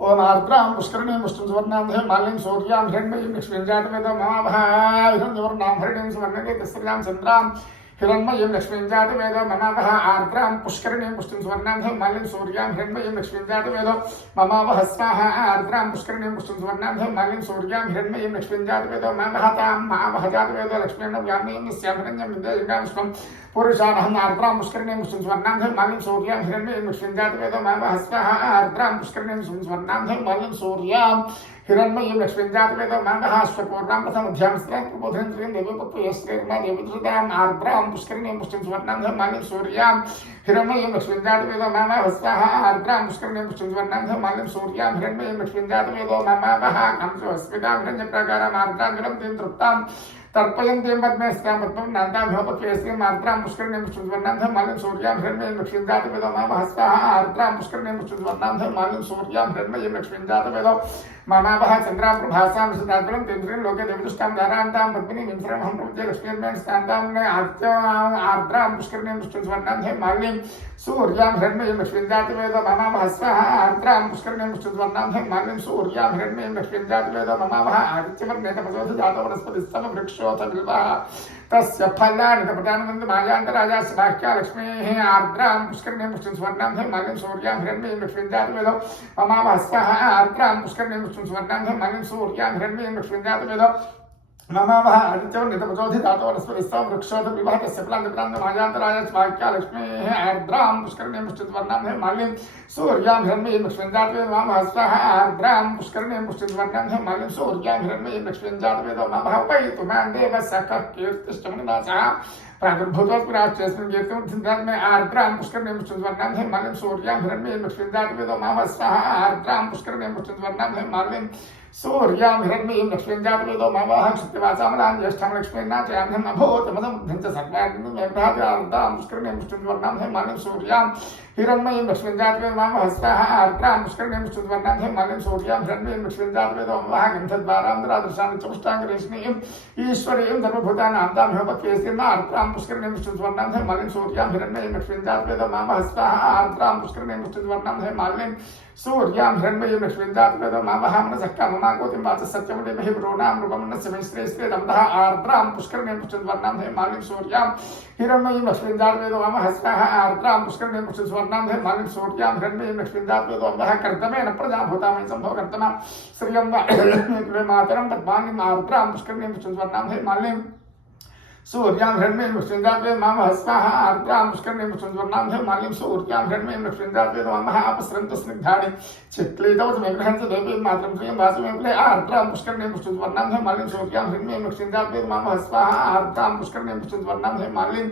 ओम आर्द्रां पुष्करिणीं पुष्टिं सुवर्णां मालिनीं सूर्यां हिरण्मयीं लक्ष्मीं जातवेदो ममावः हिरण्यवर्णां हरिणीं सुवर्णकेतस्त्रियां चन्द्रां हिरण्मयीं लक्ष्मीं जातवेदो ममावः आर्द्रां पुष्करिणीं पुष्टिं सुवर्णां मालिनीं सूर्यां हिरण्मयीं लक्ष्मीं जातवेदो ममावः स्वाहा आर्द्रां पुष्करिणीं पुष्टिं सुवर्णां मालिनीं सूर्यां हिरण्मयीं लक्ष्मीं जातवेदो ममावः तां मावः जातवेदो लक्ष्मीं व्यामीं स्यामरण्यं विद्यां स्वं पुरुषानहं आर्द्रां पुष्करिणीं पुष्टिं सुवर्णां मालिनीं सूर्यां हिरण्मयीं लक्ष्मीं जातवेदो ममावः स्वाहा आर्द्रां पुष्करिणीं सुवर्णां मालिनीं सूर्यां हिरण्मयीं लक्ष्मीं जातवेदो ममावः अश्वपूर्णां प्रथमध्यां स्त्रीं प्रबोधिनीं स्त्रीं देवीपुत्रयस्त्रीर्मा देवीधृतां आर्द्रां पुष्करिणीं पुष्टिं सुवर्णां मालिनीं सूर्यां हिरण्मयीं लक्ष्मीं जातवेदो ममावः स्वाहा आर्द्रां पुष्करिणीं पुष्टिं सुवर्णां मालिनीं सूर्यां हिरण्मयीं लक्ष्मीं जातवेदो ममावः कंसोऽस्मितां हिरण्यप्राकारां आर्द्रां जलन्तीं तृप्तां तर्पयन्तीं पद्मे स्त्रीं पद्मं नान्ताभ्योपत्वेस्त्रीं आर्द्रां पुष्करिणीं पुष्टिं सुवर्णां मालिनीं सूर्यां हिरण्मयीं लक्ष्मीं जातवेदो ममावः स्वाहा आर्द्रां पुष्करिणीं पुष्टिं सुवर्णां मालिनीं सूर्यां हिरण्मयीं लक्ष्मीं जातवेदो ममावः चन्द्रां प्रभासां विशदाग्रं तेन्द्रीं लोके देवदुष्टां दारान्तां पद्मिनीं विंसरमहं प्रपद्ये लक्ष्मीर्मेण स्थान्तां आर्द्रां पुष्करिणीं पुष्टिं सुवर्णां मालिनीं सूर्यां हिरण्मयीं लक्ष्मीं जातवेदो ममावः स्वाहा आर्द्रां पुष्करिणीं पुष्टिं सुवर्णां मालिनीं सूर्यां हिरण्मयीं लक्ष्मीं जातवेदो ममावः आदित्यवर्णे तपसोऽथ जातो वनस्पतिस्तव वृक्षोऽथ बिल्वः तस्य फलानि तपतानवन्त मायान्तराजास्य बाह्या लक्ष्मीः आर्द्रां पुष्करिणीं पुष्टिं सुवर्णां मालिनीं सूर्यां हिरण्मयीं लक्ष्मीं जातवेदो ममावः स्वाहा आर्द्रां पुष्करिणीं पुष्टिं सुवर्णां मालिनीं सूर्यां हिरण्मयीं लक्ष्मीं जातवेदो ममावः आदित्यवर्णे तपसोऽथ जातो वनस्पतिस्तव वृक्षोऽथ बिल्वः तस्य फलानि मायान्तराजास्य बाह्या लक्ष्मीः आर्द्रां पुष्करिणीं पुष्टिं सुवर्णां मालिनीं सूर्यां हिरण्मयीं लक्ष्मीं जातवेदो ममावः स्वाहा आर्द्रां पुष्करिणीं पुष्टिं सुवर्णां मालिनीं सूर्यां हिरण्मयीं लक्ष्मीं जातवेदो ममावः वैतु मां देवः सखः कीर्तिश्च मुनिनाथः प्रादुर्भूतोऽस्मिन् कीर्तिमुत्थितात् मे आर्द्रां पुष्करिणीं पुष्टिं सुवर्णां मालिनीं सूर्यां हिरण्मयीं लक्ष्मीं जातवेदो ममावः स्वाहा आर्द्रां पुष्करिणीं पुष्टिं सुवर्णां मालिनीं सूर्यां हिरण्मयीं लक्ष्मीं जातवेदो ममावः क्षितिवासामलां ज्येष्ठां लक्ष्मीं नाचयाम्यहम् अभूतमदमुग्धं च सर्वाग्निं मेघाभ्य आर्द्रां पुष्करिणीं पुष्टिं सुवर्णां मालिनीं सूर्यां हिरण्मयीं लक्ष्मीं जातवेदो ममावः स्वाहा आर्द्रां पुष्करिणीं पुष्टिं सुवर्णां मालिनीं सूर्यां हिरण्मयीं लक्ष्मीं जातवेदो ममावः गन्धद्वारान्तरादृशां चतुष्टाङ्गरेष्णीं ईश्वरीं सर्वभूतानां तां ह्योपत्वेस्तीर्णा आर्द्रां पुष्करिणीं पुष्टिं सुवर्णां मालिनीं सूर्यां हिरण्मयीं लक्ष्मीं जातवेदो ममावः स्वाहा आर्द्रां पुष्करिणीं पुष्टिं सुवर्णां मालिनीं सूर्यां हिरण्मयीं लक्ष्मीं जातवेदो ममावः मनसः काममाकोतिं वाचः सत्यमुनिमहि प्रोणां रूपमन्नस्य वैश्रेष्ठे दम्भः आर्द्रां पुष्करिणीं पुष्टिं सुवर्णां मालिनीं सूर्यां हिरण्मयीं लक्ष्मीं जातवेदो ममावः स्वाहा आर्द्रां पुष्करिणीं पुष्टिं सुवर्णां मालिनीं सूर्यां हिरण्मयीं लक्ष्मीं जातवेदो ममावः कर्दमेन प्रजाभूतामहि सम्भव कर्दमा श्रियं वा मातरं पद्मानीं आर्द्रां पुष्करिणीं पुष्टिं सुवर्णां मालिनीं सूर्यां हिरण्मयीं लक्ष्मीं जातवेदो ममावः स्वाहा आर्द्रां पुष्करिणीं पुष्टिं सुवर्णां मालिनीं सूर्यां हिरण्मयीं लक्ष्मीं जातवेदो ममावः अपसृन्तु स्निग्धानि चिक्लीतवचमेघ्रहन्ति देवीं मातरं श्रियं वासुमेकुले आर्द्रां पुष्करिणीं पुष्टिं सुवर्णां मालिनीं सूर्यां हिरण्मयीं लक्ष्मीं जातवेदो ममावः स्वाहा आर्द्रां पुष्करिणीं पुष्टिं सुवर्णां मालिनीं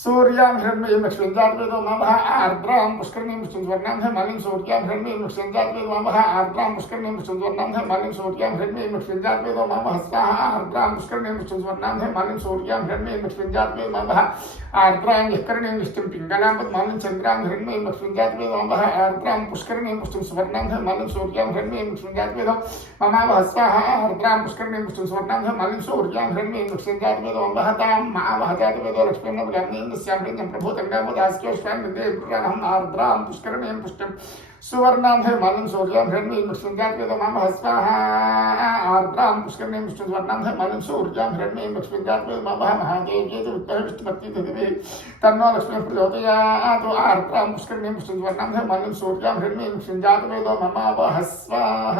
सूर्यां हिरण्मयीं लक्ष्मीं जातवेदो ममावः आर्द्रां पुष्करिणीं पुष्टिं सुवर्णां मालिनीं सूर्यां हिरण्मयीं लक्ष्मीं जातवेदो ममावः आर्द्रां पुष्करिणीं पुष्टिं सुवर्णां मालिनीं सूर्यां हिरण्मयीं लक्ष्मीं जातवेदो ममावः स्वाहा आर्द्रां पुष्करिणीं पुष्टिं सुवर्णां मालिनीं सूर्यां हिरण्मयीं लक्ष्मीं जातवेदो ममावः आर्द्रां यःकरिणीं विष्टिं पिङ्गलां पद्मानीं चन्द्रां हिरण्मयीं लक्ष्मीं जातवेदो ममावः आर्द्रां पुष्करिणीं पुष्टिं सुवर्णां मालिनीं सूर्यां हिरण्मयीं लक्ष्मीं जातवेदो ममावः स्वाहा आर्द्रां पुष्करिणीं पुष्टिं सुवर्णां मालिनीं सूर्यां हिरण्मयीं लक्ष्मीं जातवेदो ममावः तां मावः जातवेदो लक्ष्मीं व्यामीं स्यामरण्यं प्रभूतङ्गामुदास्योष्टां विद्येभ्याहम् आर्द्रां पुष्करिणीं पुष्टिं सुवर्णां मालिनीं सूर्यां हिरण्मयीं लक्ष्मीं जातवेदो ममावः स्वाहा आर्द्रां पुष्करिणीं पुष्टिं सुवर्णां मालिनीं सूर्यां हिरण्मयीं लक्ष्मीं जातवेदो ममावः महादेव्यै च विद्महे विष्णुपत्नी धीमहि तन्नो लक्ष्मीः प्रचोदयात् आर्द्रां पुष्करिणीं पुष्टिं सुवर्णां मालिनीं सूर्यां हिरण्मयीं लक्ष्मीं जातवेदो ममावः स्वाहा।